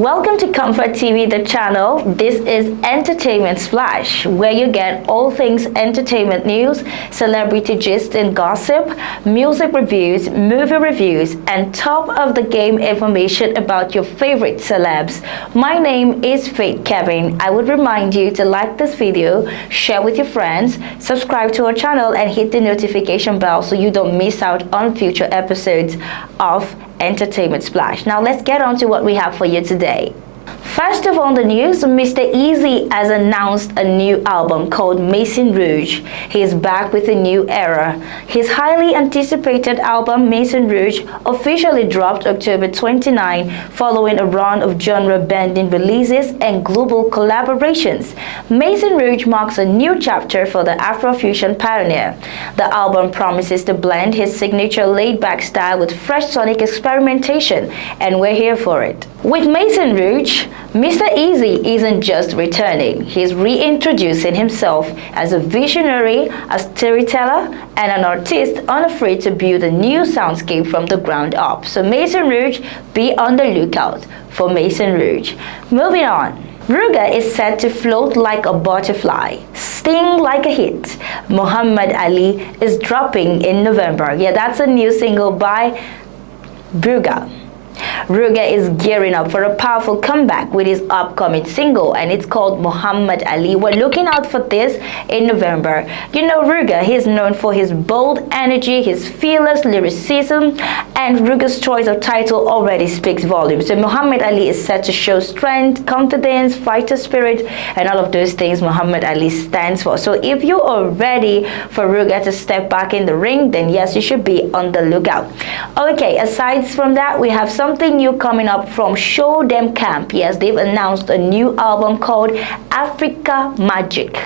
Welcome to Comfort TV, the channel. This is Entertainment Splash, where you get all things entertainment news, celebrity gist and gossip, music reviews, movie reviews, and top of the game information about your favorite celebs. My name is Faith Kevin. I would remind you to like this video, share with your friends, subscribe to our channel, and hit the notification bell so you don't miss out on future episodes of Entertainment Splash. Now let's get on to what we have for you today. First of all, the news, Mr. Easy has announced a new album called Maison Rouge. He is back with a new era. His highly anticipated album Maison Rouge officially dropped October 29 following a run of genre-bending releases and global collaborations. Maison Rouge marks a new chapter for the Afrofusion pioneer. The album promises to blend his signature laid-back style with fresh sonic experimentation, and we're here for it. With Maison Rouge, Mr. Easy isn't just returning, he's reintroducing himself as a visionary, a storyteller, and an artist unafraid to build a new soundscape from the ground up. So Maison Rouge, be on the lookout for Maison Rouge. Moving on. Ruga is set to float like a butterfly, sting like a hit. Muhammad Ali is dropping in November. Yeah, that's a new single by Ruga. Ruga is gearing up for a powerful comeback with his upcoming single, and it's called Muhammad Ali. We're looking out for this in November. You know Ruga, he's known for his bold energy, his fearless lyricism, and Ruga's choice of title already speaks volumes. So Muhammad Ali is set to show strength, confidence, fighter spirit, and all of those things Muhammad Ali stands for. So if you are ready for Ruga to step back in the ring, then yes, you should be on the lookout. Okay, aside from that, we have something new coming up from Show Them Camp. Yes, they've announced a new album called Africa Magic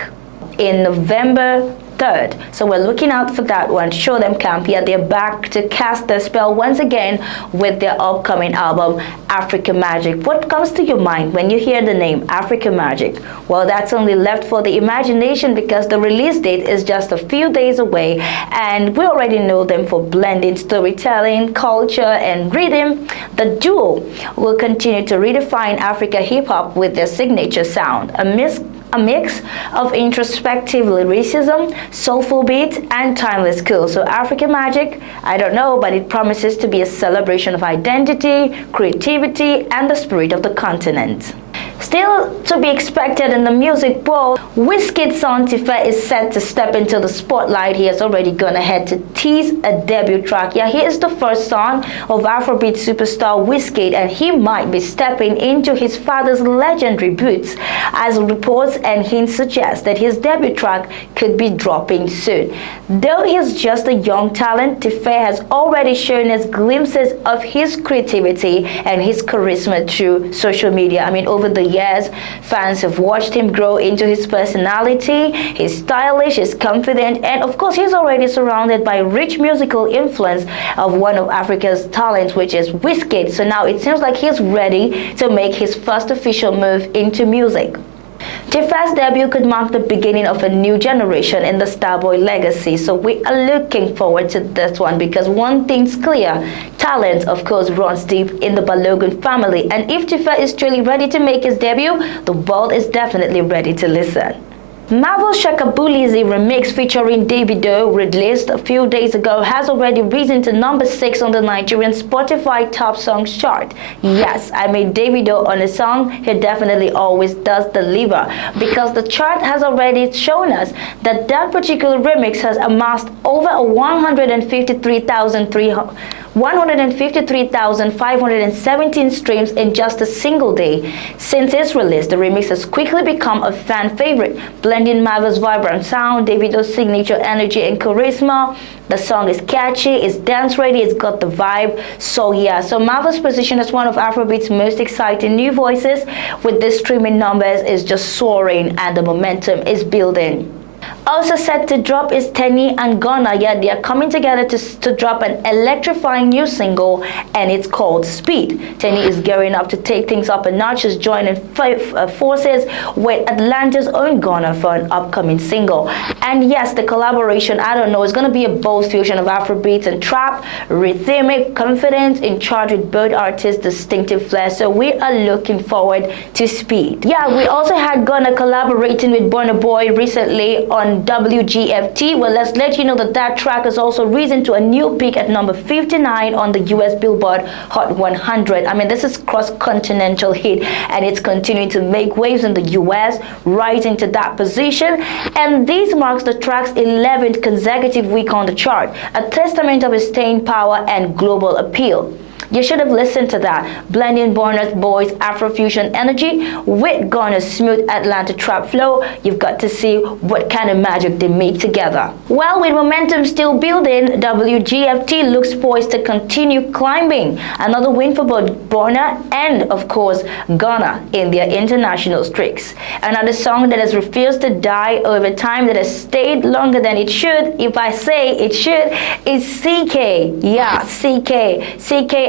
in November 3rd. So we're looking out for that one. Show Them Camp. Yeah, they're back to cast their spell once again with their upcoming album Africa Magic. What comes to your mind when you hear the name Africa Magic? Well, that's only left for the imagination because the release date is just a few days away, and we already know them for blending storytelling, culture, and rhythm. The duo will continue to redefine Africa hip-hop with their signature sound, a mix of introspective lyricism, soulful beats, and timeless cool. So Africa Magic, I don't know, but it promises to be a celebration of identity, creativity, and the spirit of the continent. Still to be expected in the music world, Wizkid's son Tifa is set to step into the spotlight. He has already gone ahead to tease a debut track. Yeah, he is the first son of Afrobeat superstar Wizkid, and he might be stepping into his father's legendary boots, as reports and hints suggest that his debut track could be dropping soon. Though he's just a young talent, Tifa has already shown us glimpses of his creativity and his charisma through social media. I mean, over the years, fans have watched him grow into his personality. He's stylish, he's confident, and of course he's already surrounded by rich musical influence of one of Africa's talents, which is Wizkid. So now it seems like he's ready to make his first official move into music. Tifa's debut could mark the beginning of a new generation in the Starboy legacy, so we are looking forward to this one because one thing's clear, talent of course runs deep in the Balogun family, and if Tifa is truly ready to make his debut, the world is definitely ready to listen. Marvel's Shakabulizi remix featuring Davido, released a few days ago, has already risen to number 6 on the Nigerian Spotify Top Songs chart. Yes, I mean Davido on a song, he definitely always does deliver, because the chart has already shown us that that particular remix has amassed over 153,517 streams in just a single day. Since its release, the remix has quickly become a fan favorite, blending Marvel's vibrant sound, Davido's signature energy and charisma. The song is catchy, it's dance ready, it's got the vibe. So yeah, so Marvel's position as one of Afrobeat's most exciting new voices with these streaming numbers is just soaring, and the momentum is building. Also set to drop is Tenny and Ghana. Yeah, they are coming together to drop an electrifying new single, and it's called Speed. Tenny is gearing up to take things up a notch. She's joining forces with Atlanta's own Ghana for an upcoming single. And yes, the collaboration, I don't know, it's going to be a bold fusion of Afrobeats and trap, rhythmic confidence in charge with both artists' distinctive flair. So we are looking forward to Speed. Yeah, we also had Ghana collaborating with Burna Boy recently on WGFT. Well, let's let you know that that track has also risen to a new peak at number 59 on the US Billboard Hot 100. I mean, this is cross-continental hit, and it's continuing to make waves in the US, rising to that position. And this marks the track's 11th consecutive week on the chart, a testament of its staying power and global appeal. You should have listened to that, blending Burna Boy's Afrofusion energy with Ghana's smooth Atlanta trap flow. You've got to see what kind of magic they make together. Well, with momentum still building, WGFT looks poised to continue climbing. Another win for both Burna and, of course, Ghana in their international streaks. Another song that has refused to die over time, that has stayed longer than it should, if I say it should, is CK. Yeah, CK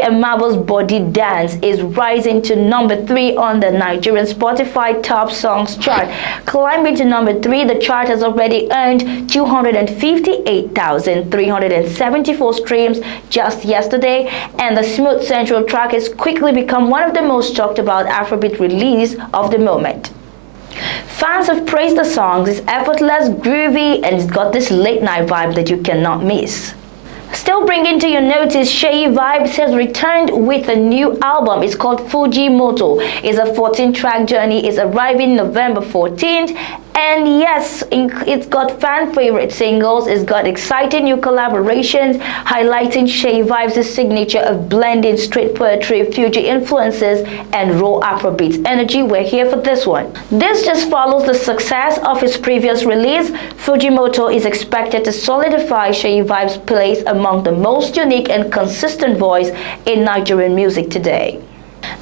and Marvel's Body Dance is rising to number 3 on the Nigerian Spotify Top Songs chart. Climbing to number 3, the chart has already earned 258,374 streams just yesterday, and the smooth central track has quickly become one of the most talked about Afrobeat release of the moment. Fans have praised the song. It's effortless, groovy, and it's got this late night vibe that you cannot miss. Still bringing to your notice, Sheyi Vibes has returned with a new album. It's called Fujimoto. It's a 14-track journey. It's arriving November 14th. And yes, it's got fan-favorite singles. It's got exciting new collaborations, highlighting Sheyi Vibes' signature of blending street poetry, future influences, and raw Afrobeats energy. We're here for this one. This just follows the success of his previous release. Fujimoto is expected to solidify Sheyi Vibes' place among the most unique and consistent voice in Nigerian music today.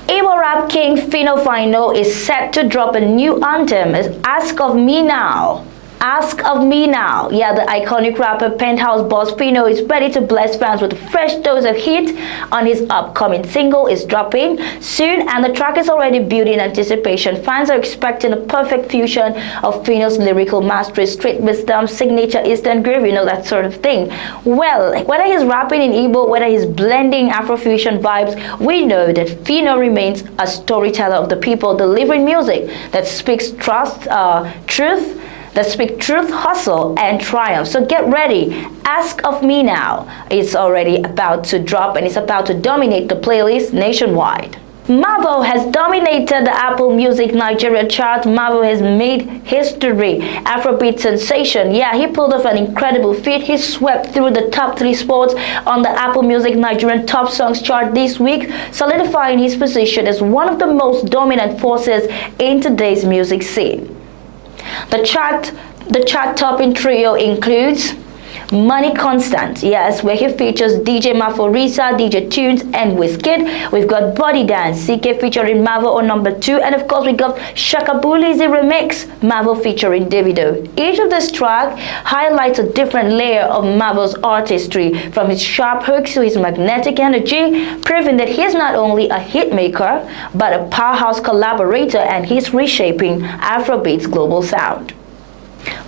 Igbo rap king Phyno Final is set to drop a new anthem, Ask of Me Now. Ask of Me Now. Yeah, the iconic rapper Penthouse boss Phyno is ready to bless fans with a fresh dose of hit on his upcoming single. Is dropping soon, and the track is already building anticipation. Fans are expecting a perfect fusion of Phyno's lyrical mastery, street wisdom, signature Eastern groove, you know, that sort of thing. Well, whether he's rapping in Igbo, whether he's blending Afrofusion vibes, we know that Phyno remains a storyteller of the people, delivering music that speaks truth, hustle, and triumph. So get ready. Ask of Me Now. It's already about to drop, and it's about to dominate the playlist nationwide. Mavo has dominated the Apple Music Nigeria chart. Mavo has made history. Afrobeat sensation. Yeah, he pulled off an incredible feat. He swept through the top 3 spots on the Apple Music Nigerian Top Songs chart this week, solidifying his position as one of the most dominant forces in today's music scene. The chart-topping trio includes Money Constant, yes, where he features DJ Maforisa, DJ Tunes, and Wizkid. We've got Body Dance, CK featuring Mavo on number 2, and of course we got Shakabuli's remix, Mavo featuring Davido. Each of this track highlights a different layer of Mavo's artistry, from his sharp hooks to his magnetic energy, proving that he's not only a hitmaker, but a powerhouse collaborator, and he's reshaping Afrobeat's global sound.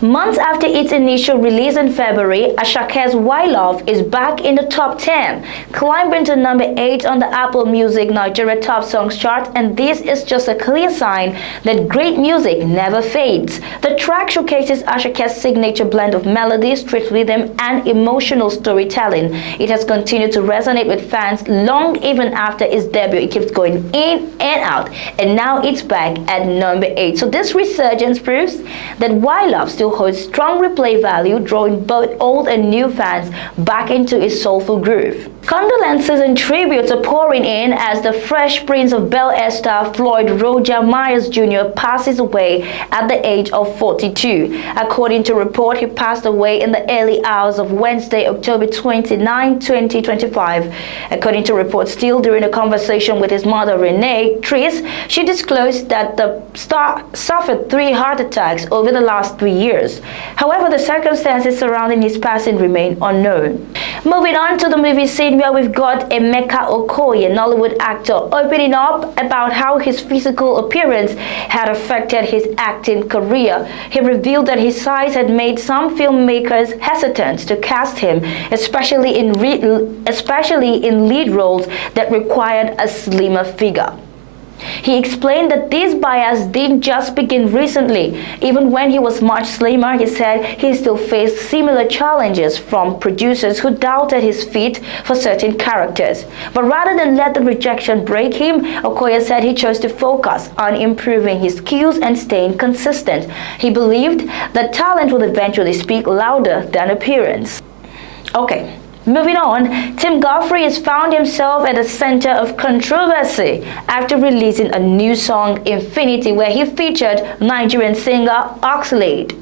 Months after its initial release in February, Ashake's Why Love is back in the top 10, climbing to number 8 on the Apple Music Nigeria Top Songs chart, and this is just a clear sign that great music never fades. The track showcases Ashake's signature blend of melody, street rhythm, and emotional storytelling. It has continued to resonate with fans long even after its debut. It keeps going in and out, and now it's back at number 8. So this resurgence proves that Why Love still holds strong replay value, drawing both old and new fans back into its soulful groove. Condolences and tributes are pouring in as the Fresh Prince of Bel-Air star Floyd Roger Myers Jr. passes away at the age of 42. According to report, he passed away in the early hours of Wednesday, October 29, 2025. According to reports, still during a conversation with his mother Renee Tris, she disclosed that the star suffered 3 heart attacks over the last 3 years. However, the circumstances surrounding his passing remain unknown. Moving on to the movie scene where we've got Emeka Okoye, an Nollywood actor, opening up about how his physical appearance had affected his acting career. He revealed that his size had made some filmmakers hesitant to cast him, especially in lead roles that required a slimmer figure. He explained that this bias didn't just begin recently. Even when he was much slimmer, he said he still faced similar challenges from producers who doubted his fit for certain characters. But rather than let the rejection break him, Okoye said he chose to focus on improving his skills and staying consistent. He believed that talent will eventually speak louder than appearance. Okay. Moving on, Tim Godfrey has found himself at the center of controversy after releasing a new song, Infinity, where he featured Nigerian singer Oxlade.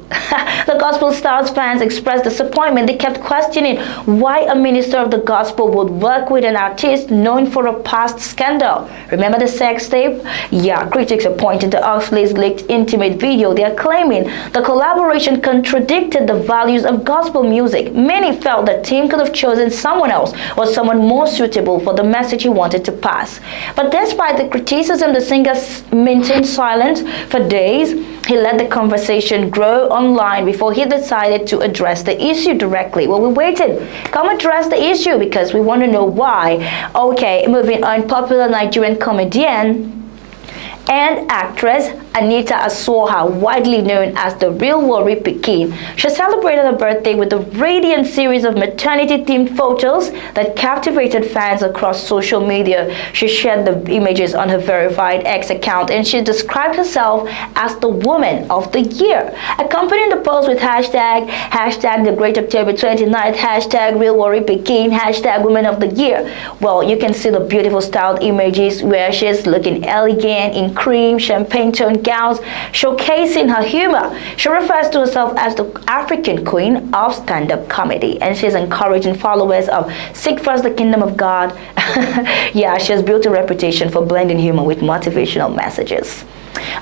The gospel star's fans expressed disappointment. They kept questioning why a minister of the gospel would work with an artist known for a past scandal. Remember the sex tape? Yeah, critics are pointing to Oxlade's leaked intimate video. They are claiming the collaboration contradicted the values of gospel music. Many felt that Tim could have chosen someone else or someone more suitable for the message he wanted to pass. But despite the criticism, the singer maintained silence for days. He let the conversation grow online before he decided to address the issue directly. Well, we waited. Come address the issue because we want to know why. Okay, moving on, popular Nigerian comedian and actress Anita Asoha, widely known as the Real Worry Pikin. She celebrated her birthday with a radiant series of maternity-themed photos that captivated fans across social media. She shared the images on her verified X account and she described herself as the Woman of the Year. Accompanying the post with hashtag the Great October 29th, hashtag Real Worry Pikin, hashtag Woman of the Year. Well, you can see the beautiful styled images where she's looking elegant in cream, champagne tone gowns, showcasing her humor. She refers to herself as the African queen of stand-up comedy, and she's encouraging followers of Seek First the Kingdom of God. Yeah, she has built a reputation for blending humor with motivational messages.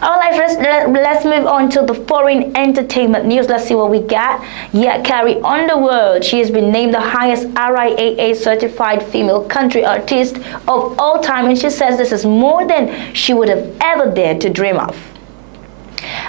Alright, let's move on to the foreign entertainment news. Let's see what we got. Yeah, Carrie Underwood. She has been named the highest RIAA certified female country artist of all time, and she says this is more than she would have ever dared to dream of.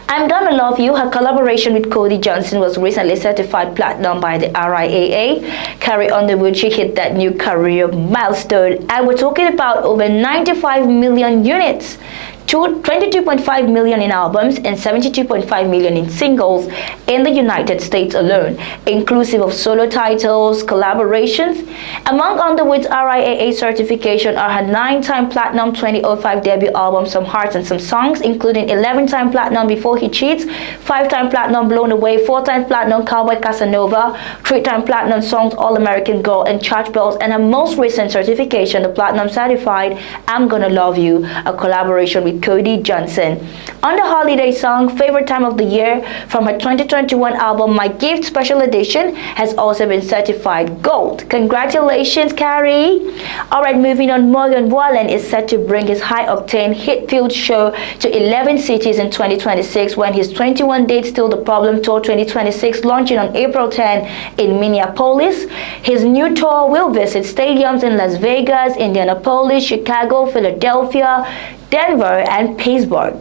I'm Gonna Love You, her collaboration with Cody Johnson, was recently certified platinum by the RIAA. Carrie Underwood, she hit that new career milestone, and we're talking about over 95 million units. 22.5 million in albums and 72.5 million in singles in the United States alone, inclusive of solo titles, collaborations. Among Underwood's RIAA certification are her 9-time platinum 2005 debut album Some Hearts and Some Songs, including 11-time platinum Before He Cheats, 5-time platinum Blown Away, 4-time platinum Cowboy Casanova, 3-time platinum songs All American Girl and Church Bells, and her most recent certification, the platinum certified I'm Gonna Love You, a collaboration with Cody Johnson. On the holiday song, Favorite Time of the Year from her 2021 album My Gift Special Edition has also been certified gold. Congratulations, Carrie! Alright, moving on, Morgan Wallen is set to bring his high-octane, hit-filled show to 11 cities in 2026 when his 21 Dates Still the Problem Tour 2026 launching on April 10 in Minneapolis. His new tour will visit stadiums in Las Vegas, Indianapolis, Chicago, Philadelphia, Denver, and Pittsburgh.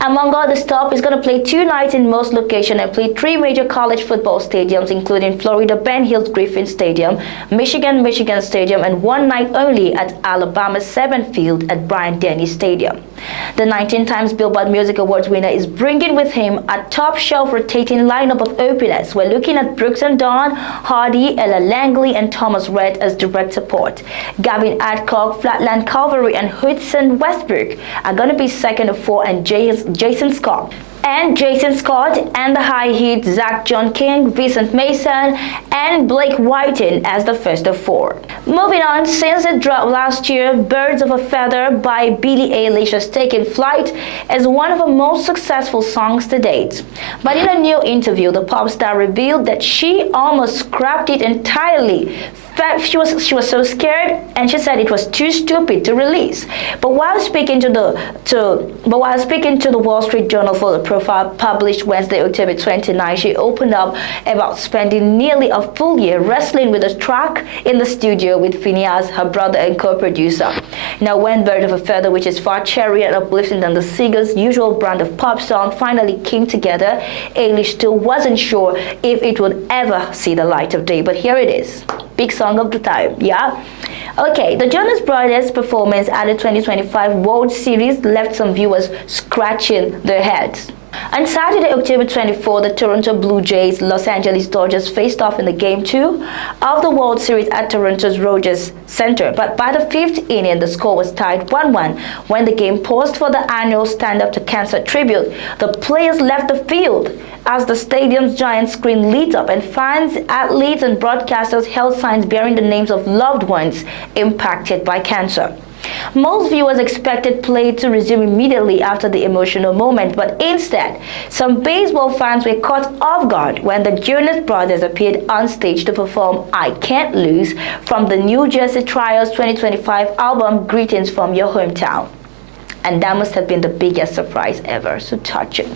Among other stuff, he's going to play 2 nights in most locations and play 3 major college football stadiums, including Florida Ben Hills Griffin Stadium, Michigan Stadium, and 1 night only at Alabama's Seven Field at Bryant-Denny Stadium. The 19 times Billboard Music Awards winner is bringing with him a top-shelf rotating lineup of openers. We're looking at Brooks and Dunn, Hardy, Ella Langley, and Thomas Rhett as direct support. Gavin Adcock, Flatland Cavalry, and Hudson Westbrook are going to be second of 4, and Jason Scott and Jason Scott, and the high hit Zach John King, Vincent Mason, and Blake Whiten as the first of four. Moving on, since it dropped last year, Birds of a Feather by Billie Eilish has taken flight as one of her most successful songs to date. But in a new interview, the pop star revealed that she almost scrapped it entirely. She was so scared, and she said it was too stupid to release. But while speaking to the Wall Street Journal for the profile published Wednesday, October 29, she opened up about spending nearly a full year wrestling with the track in the studio with Phineas, her brother and co-producer. Now, when Bird of a Feather, which is far cheerier and uplifting than the singer's usual brand of pop song, finally came together, Eilish still wasn't sure if it would ever see the light of day. But here it is. Big song of the time, yeah? Okay, the Jonas Brothers' performance at the 2025 World Series left some viewers scratching their heads. On Saturday, October 24, the Toronto Blue Jays, Los Angeles Dodgers faced off in the Game 2 of the World Series at Toronto's Rogers Centre. But by the fifth inning, the score was tied 1-1. When the game paused for the annual Stand Up to Cancer tribute, the players left the field as the stadium's giant screen lit up, and fans, athletes, and broadcasters held signs bearing the names of loved ones impacted by cancer. Most viewers expected play to resume immediately after the emotional moment, but instead, some baseball fans were caught off guard when the Jonas Brothers appeared on stage to perform I Can't Lose from the New Jersey Trials 2025 album Greetings from Your Hometown. And that must have been the biggest surprise ever, so touching.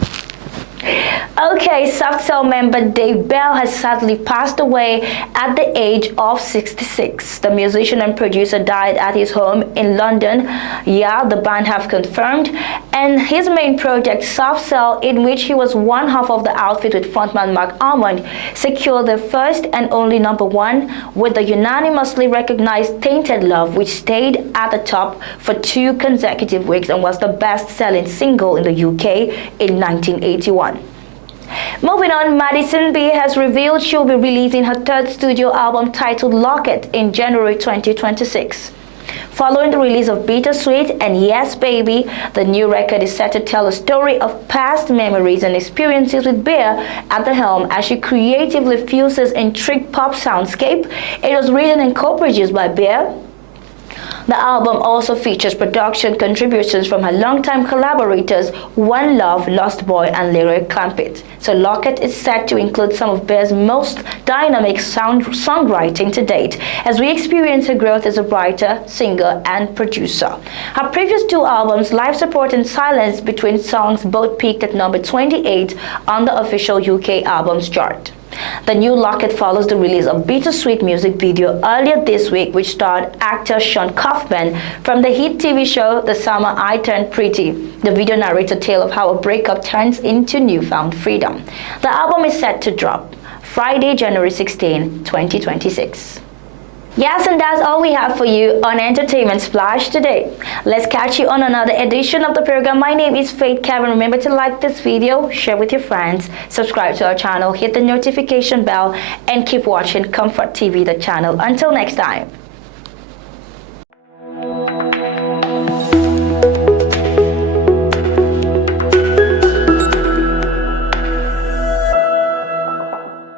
Okay, Soft Cell member Dave Bell has sadly passed away at the age of 66. The musician and producer died at his home in London. Yeah, the band have confirmed. And his main project, Soft Cell, in which he was one half of the outfit with frontman Mark Almond, secured their first and only #1 with the unanimously recognized Tainted Love, which stayed at the top for 2 consecutive weeks and was the best-selling single in the UK in 1981. Moving on, Madison Beer has revealed she'll be releasing her third studio album titled Locket in January 2026. Following the release of Bittersweet and Yes Baby, the new record is set to tell a story of past memories and experiences with Beer at the helm as she creatively fuses intrigued pop soundscape. It was written and co-produced by Beer. The album also features production contributions from her longtime collaborators One Love, Lost Boy, and Leroy Clampett. So Locket is set to include some of Bear's most dynamic songwriting to date, as we experience her growth as a writer, singer, and producer. Her previous 2 albums, Life Support and Silence Between Songs, both peaked at number 28 on the official UK albums chart. The new Locket follows the release of Bittersweet music video earlier this week, which starred actor Sean Kaufman from the hit TV show The Summer I Turned Pretty. The video narrates a tale of how a breakup turns into newfound freedom. The album is set to drop Friday, January 16, 2026. Yes, and that's all we have for you on Entertainment Splash today. Let's catch you on another edition of the program. My name is Faith Kevin. Remember to like this video, share with your friends, subscribe to our channel, hit the notification bell, and keep watching ComfortTV.channel. Until next time.